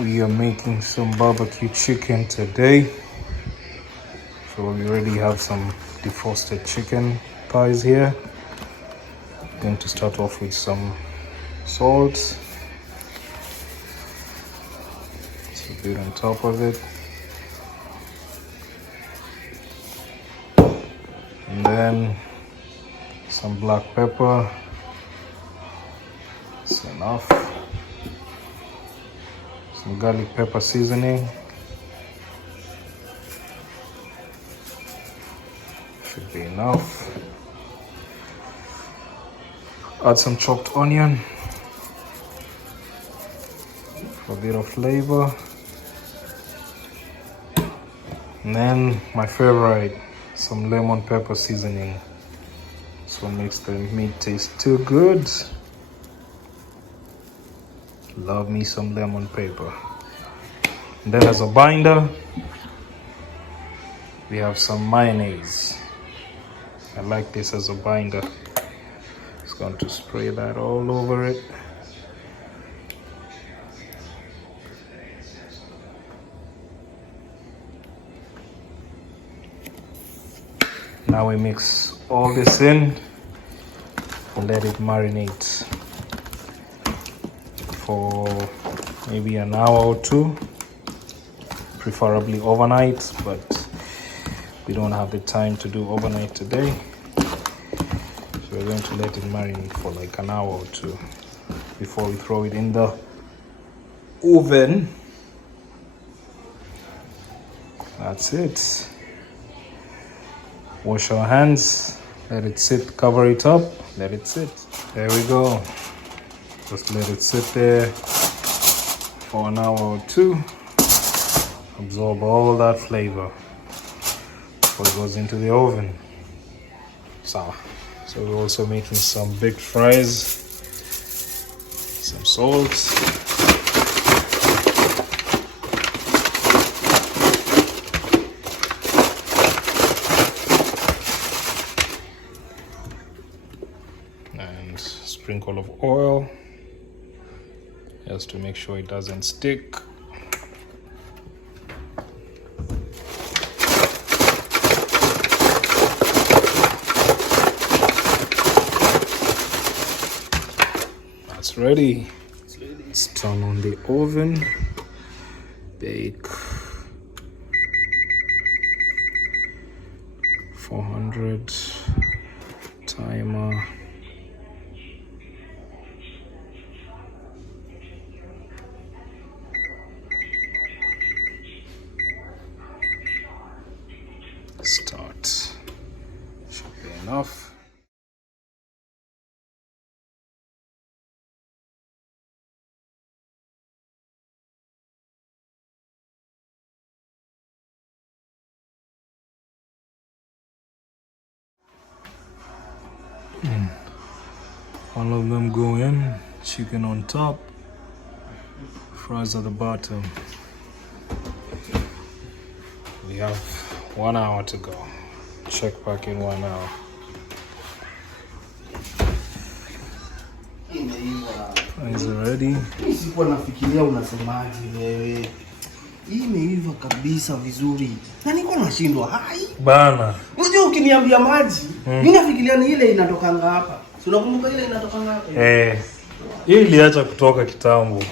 We are making some barbecue chicken today. So we already have some defrosted chicken thighs here. Going to start off with some salt. It's a bit on top of it. And then some black pepper. That's enough. Some garlic pepper seasoning. Should be enough. Add some chopped onion for a bit of flavor. And then my favorite, some lemon pepper seasoning. So it makes the meat taste too good. Love me some lemon pepper. And then as a binder, we have some mayonnaise. I like this as a binder. Just going to spray that all over it. Now we mix all this in and let it marinate for maybe an hour or two, preferably overnight, but we don't have the time to do overnight today. So we're going to let it marinate for like an hour or two before we throw it in the oven. That's it. Wash our hands, let it sit, cover it up, let it sit. There we go. Just let it sit there for an hour or two. Absorb all that flavor before it goes into the oven. So we're also making some baked fries, some salt. And sprinkle of oil just to make sure it doesn't stick. That's ready. Let's turn on the oven. Bake 400 timer. Start. Should be enough. All of them go in, chicken on top, fries at the bottom. We have 1 hour to go. Check back in 1 hour. Fries are ready. Sikuwa nafikiria unasemaje wewe. Hii imeiva kabisa vizuri. Na niko nashindwa hai. Bana. Unajua ukiniambia maji, mimi nafikiria ni ile inatokanga hapa. Unakumbuka ile inatokanga hapa? Hii iliacha kutoka kitambo.